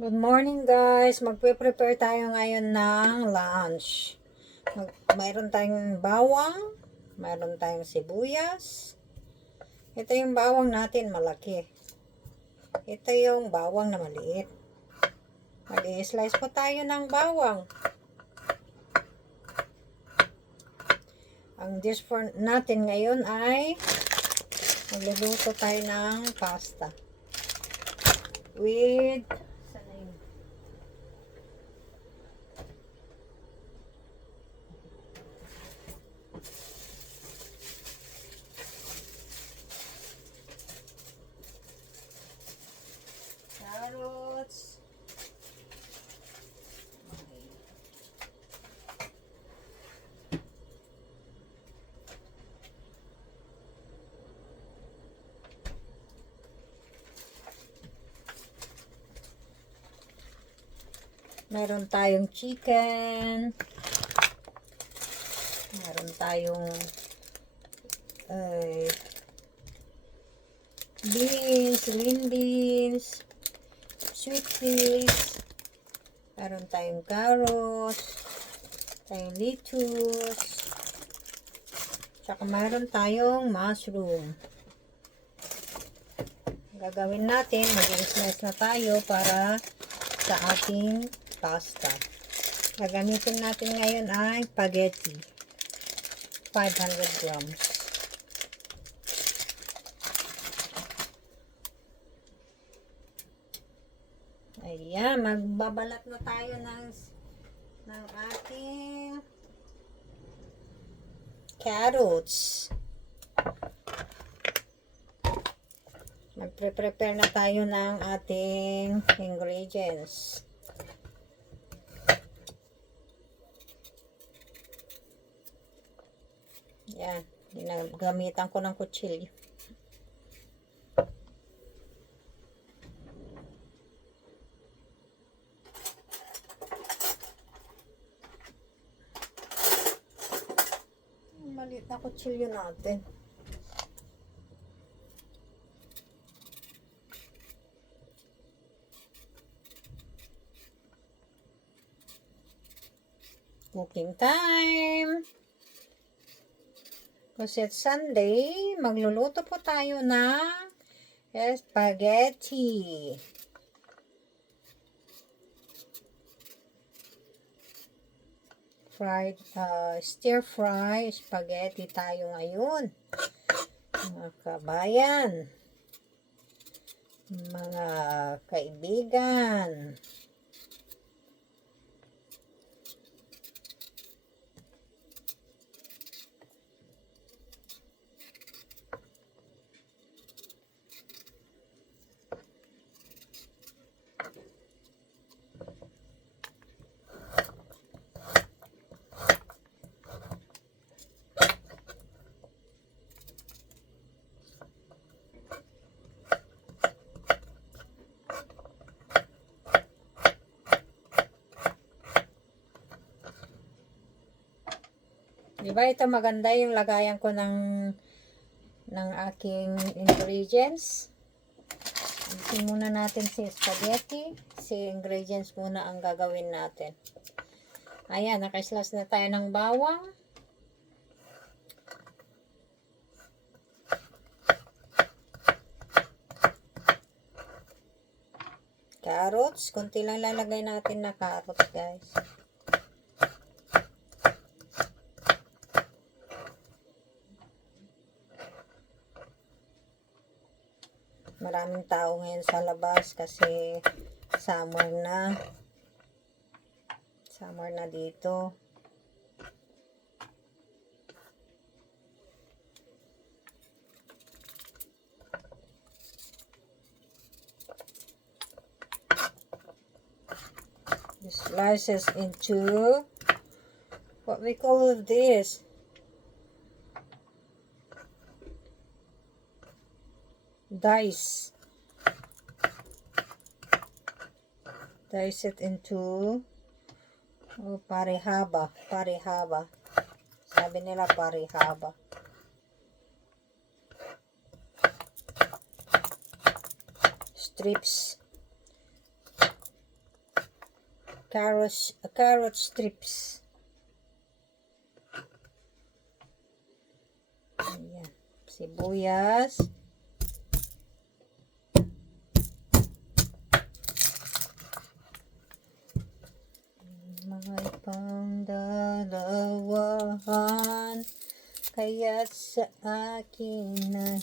Good morning guys, magpe-prepare tayo ngayon ng lunch. Mayroon tayong bawang, mayroon tayong sibuyas. Ito yung bawang natin malaki. Ito yung bawang na maliit. Mag-i-slice po tayo ng bawang. Ang dish for natin ngayon ay magluluto tayo ng pasta with carrots. Meron tayong chicken. Meron tayong beans, green beans, sweet peas. Meron tayong carrots, tayong lettuce, tsaka meron tayong mushroom. Gagawin natin, mag-slice na tayo para sa ating pasta. Gagamitin natin ngayon ay spaghetti. 500 grams. Ayan, magbabalat na tayo ng ating carrots. Magpre-prepare na tayo ng ating ingredients. Yan, ginagamitan ko ng kutsilyo. Maliit na kutsilyo natin. Cooking time! Kasi it's Sunday, magluluto po tayo ng spaghetti. Stir fry spaghetti tayo ngayon. Mga kabayan, mga kaibigan. Diba ito maganda yung lagayan ko ng aking ingredients. Isin muna natin si spaghetti. Si ingredients muna ang gagawin natin. Ayan, naka-slice na tayo ng bawang. Carrots. Kunti lang lalagay natin na carrots, guys. Maraming tao ngayon sa labas kasi summer na. Summer na dito. This slices into what we call this. Dice it into parihaba. Sabi nila parihaba. Strips. carrot strips. Ayan. Sibuyas. May pangdalawahan kaya't sa akin na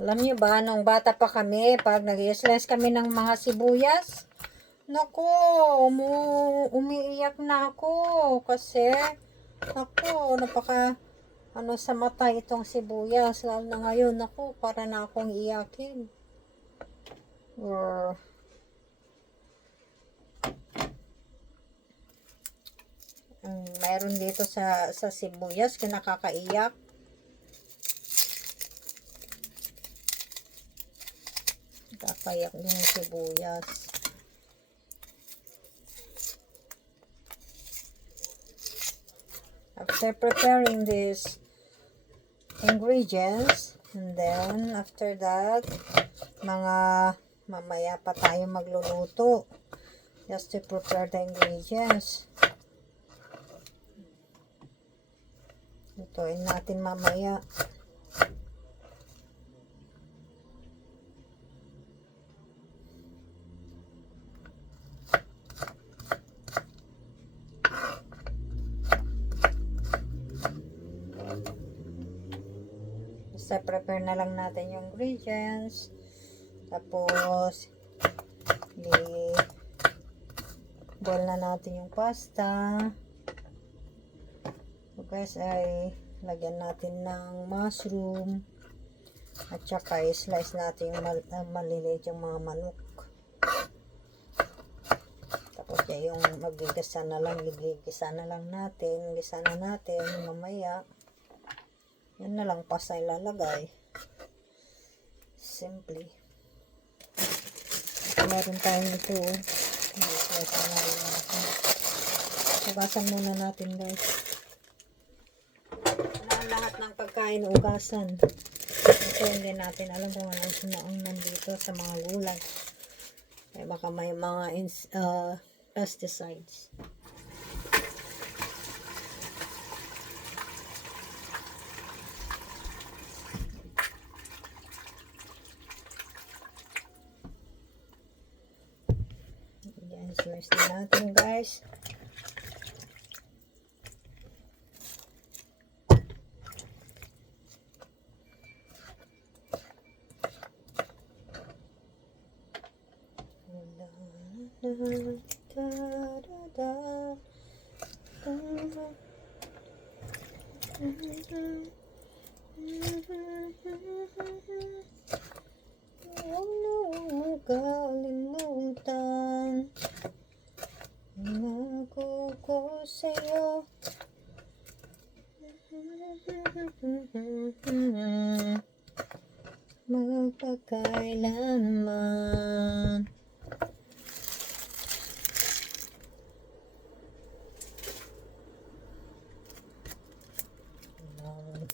alam niyo ba, nung bata pa kami, pag nag-slice kami ng mga sibuyas, naku, umiiyak na ako kasi, naku, sa mata itong sibuyas, lalo na ngayon, naku, para na akong iyakin. Mayroon dito sa sibuyas, kinakakaiyak. Kakayak yung sibuyas. After preparing these ingredients, and then after that, mamaya pa tayo magluluto. Just to prepare the ingredients. Lutuin natin mamaya. Basta prepare na lang natin yung ingredients. Tapos, boil na natin yung pasta. So guys, ay lagyan natin ng mushroom. At saka i-slice natin yung maliliit yung mga manok. Tapos yung magigisa na lang natin. Gisa na natin mamaya. Yan na lang pasta ilalagay. Simply. Meron tayong ito. I-slice na rin natin. Ugasan muna natin guys. Lahat ng pagkain ugasan. Ito hindi natin alam kung ano ang nandito sa mga gulay. Kaya baka may mga pesticides. Yan, slice na natin guys. Huwag kalimutan nangako ko sa'yo. Magpakailanman.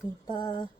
Iba.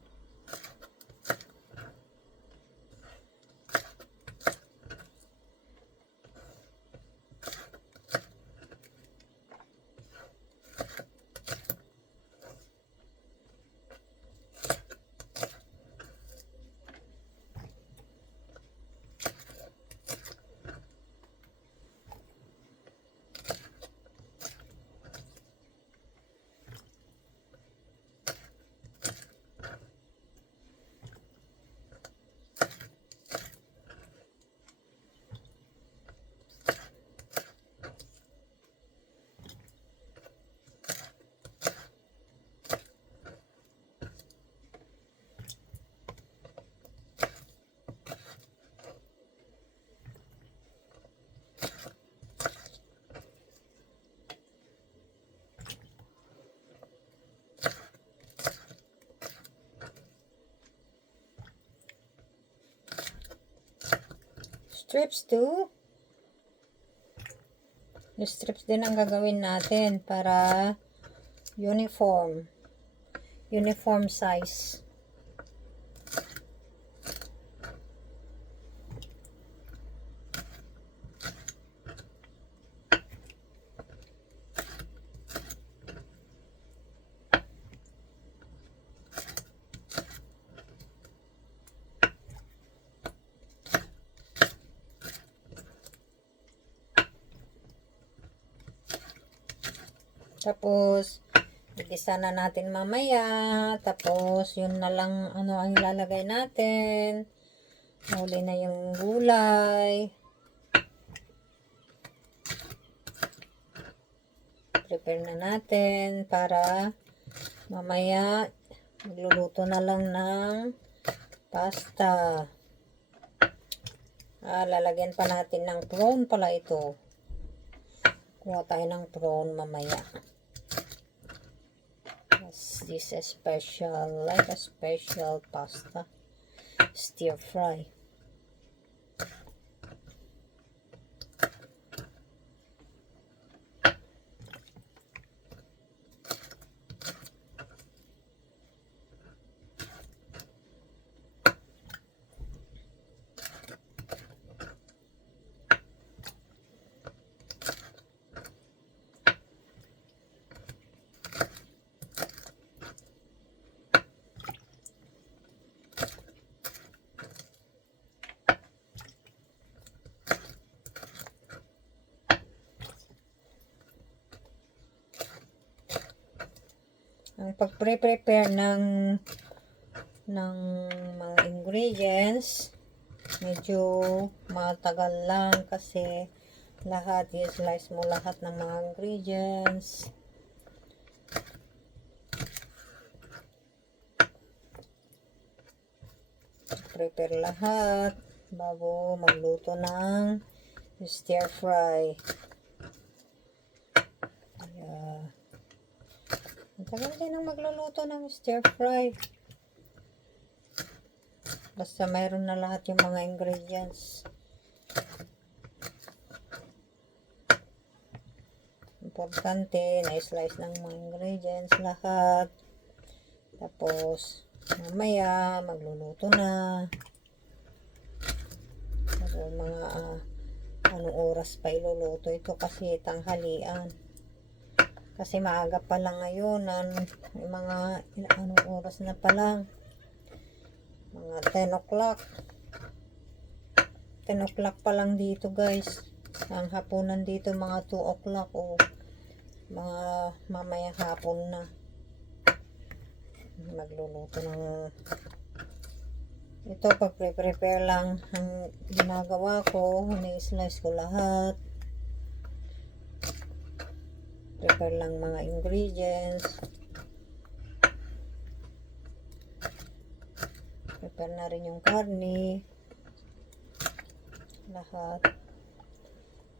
strips too. Yung strips din ang gagawin natin para uniform. Uniform size. Tapos, igisa na natin mamaya. Tapos, yun na lang ano ang ilalagay natin. Huli na yung gulay. Prepare na natin para mamaya magluluto na lang ng pasta. Lalagyan pa natin ng prawn pala ito. Kuha tayo ng prawn mamaya. This is special, like a special pasta. Stir fry. Ang pag-prepare ng mga ingredients, medyo matagal lang kasi lahat, i-slice mo lahat ng mga ingredients. Prepare lahat bago magluto ng stir fry. Matagal din ang magluluto ng stir fry. Basta mayroon na lahat yung mga ingredients. Importante na i-slice ng mga ingredients lahat. Tapos, mamaya magluluto na. So, mga anong oras pa iluluto ito kasi tanghalian. Kasi maaga pa lang ngayon, mga anong oras na pa lang. Mga 10 o'clock. 10 o'clock pa lang dito guys. Ang hapunan dito mga 2 o'clock o mga mamayang hapon na. Magluluto ng ito, pag-prepare lang ang ginagawa ko. Ni-slice ko lahat. Prepare lang mga ingredients. Prepare na rin yung karne. Lahat.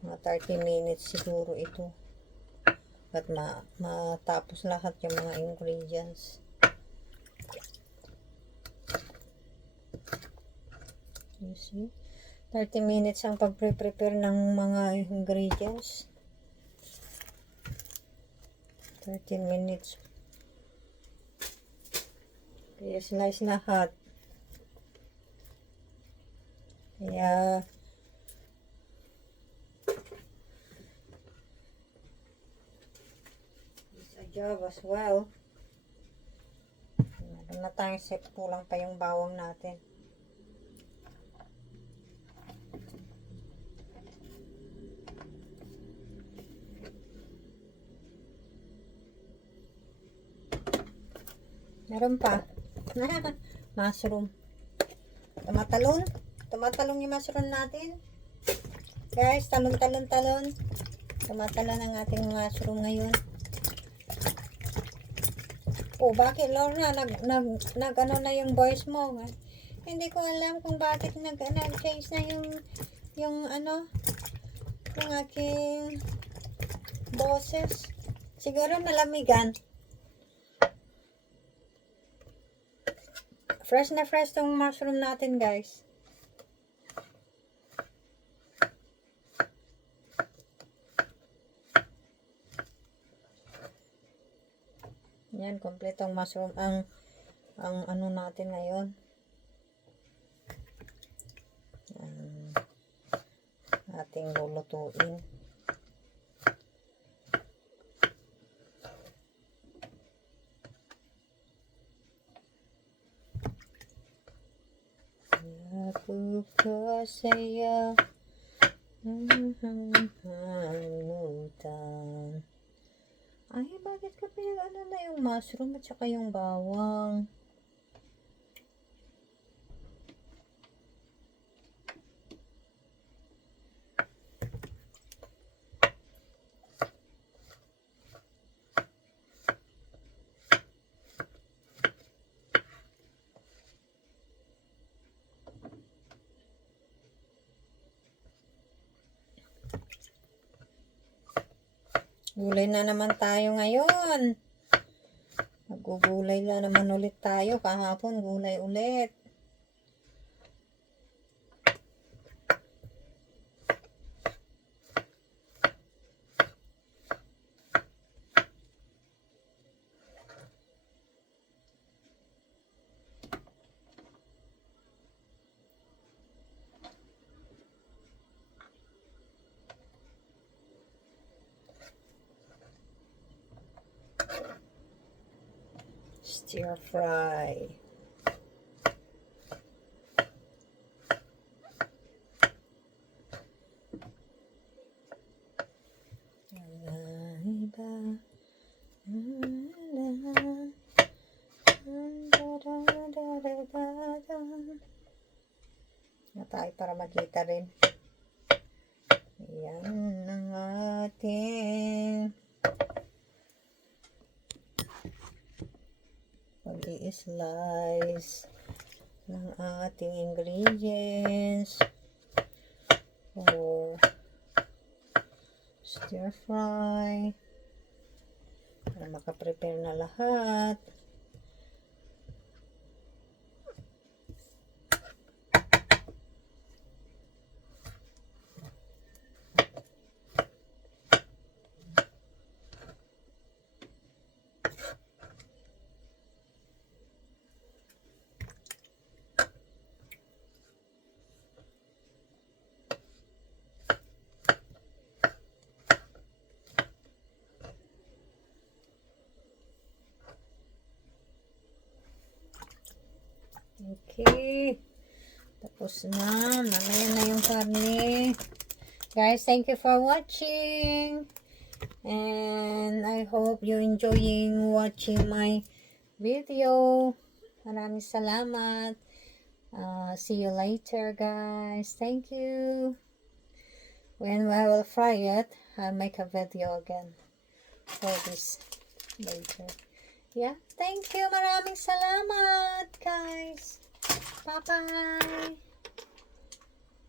Mga 30 minutes siguro ito. At matapos lahat yung mga ingredients. You see? 30 minutes ang pag-prepare ng mga ingredients. 30 minutes. Kaya slice lahat. Kaya it's a job as well. Meron na tayong set, kulang pa yung bawang natin. Meron pa. Mushroom. Tumatalon. Tumatalon yung mushroom natin. Guys, talon. Tumatalon ang ating mushroom ngayon. Oh, bakit Lorna? Nag-ano na yung voice mo? Hindi ko alam kung bakit nag-change na yung aking boses. Siguro nalamigan. Fresh na fresh tong mushroom natin, guys. Yan, kompletong mushroom ang ano natin ngayon. Yan, ating lulutuin. Aku kasaya halimutan. Ay, bakit ka pinag-ano na yung mushroom at saka yung bawang? Gulay na naman tayo ngayon. Magugulay na naman ulit tayo. Kahapon gulay ulit. Stir fry. Na tayo para makita rin. Yan ang ating pag-i-slice ng ating ingredients. So, stir fry para makaprepare na lahat. Okay. Tapos na. Mamaya na yung karne. Guys, thank you for watching. And I hope you enjoying watching my video. Maraming salamat. See you later, guys. Thank you. When I will fry it, I'll make a video again for this later. Yeah, thank you. Maraming salamat, guys. Bye-bye.